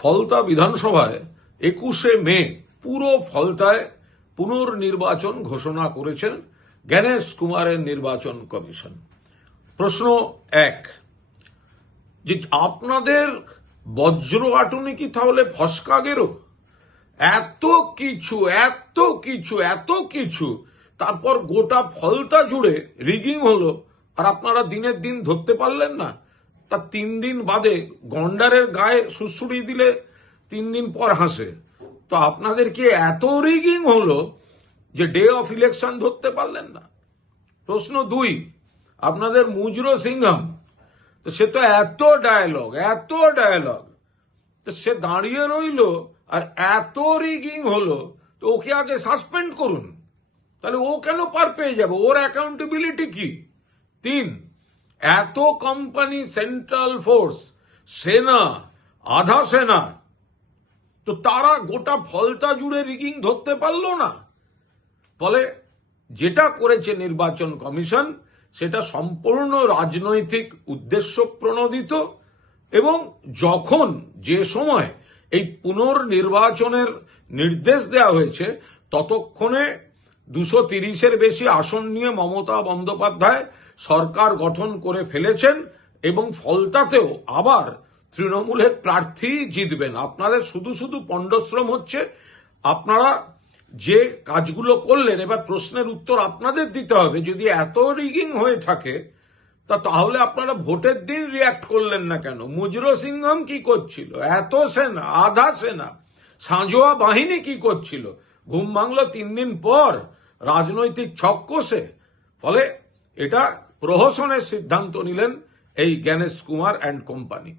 ফলতা বিধানসভায় 21শে মে পুরো ফলতায় পুনর্নির্বাচন ঘোষণা করেছেন জ্ঞানেশ কুমারের নির্বাচন কমিশন। প্রশ্ন এক, যে আপনাদের বজ্র আটুনি কি তাহলে ফসকা গেরো? এত কিছু, তারপর গোটা ফলতা জুড়ে রিগিং হলো, আর আপনারা দিনের দিন ধরতে পারলেন না। তা 3 দিন বাদে গন্ডারের গায়ে সুড়সুড়ি দিলে 3 দিন পর হাসে। তো আপনাদের কি এত রিগিং হলো যে ডে অফ ইলেকশন ধরতে পারলেন না? প্রশ্ন 2, আপনাদের মুজরো সিংহাম, তো সে তো এত ডায়ালগ, তো সে দাঁড়িয়ে রইল, আর এত রিগিং হলো, তো ওকে আগে সাসপেন্ড করুন। তাহলে ও কেন পার পেয়ে যাবে? ওর অ্যাকাউন্টেবিলিটি কি? 3, এত কোম্পানি, সেন্ট্রাল ফোর্স, সেনা, আধা সেনা, তো তারা গোটা ফলতা জুড়ে রিগিং ধরতে পারলো না। ফলে যেটা করেছে নির্বাচন কমিশন সেটা সম্পূর্ণ রাজনৈতিক উদ্দেশ্য প্রণোদিত, এবং যখন যে সময় এই পুনর্নির্বাচনের নির্দেশ দেওয়া হয়েছে ততক্ষণে 230-এর বেশি আসন নিয়ে মমতা বন্দ্যোপাধ্যায় সরকার গঠন করে ফেলেছেন, এবং ফলতাতেও আবার তৃণমূলের প্রার্থী জিতবেন। আপনাদের শুধু পণ্ডশ্রম হচ্ছে। আপনারা যে কাজগুলো করলেন, এবার প্রশ্নের উত্তর আপনাদের দিতে হবে। যদি এত রিগিং হয়ে থাকে তাহলে আপনারা ভোটের দিন রিয়াক্ট করলেন না কেন? মুজরো সিংহাম কি করছিল? এত সেনা, আধা সেনা, সাঁজোয়া বাহিনী কি করছিল? ঘুম ভাঙলো 3 দিন পর রাজনৈতিক ছক কষে। ফলে এটা প্রহসনের সিদ্ধান্ত নিলেন এই জ্ঞানেশ কুমার অ্যান্ড কোম্পানি।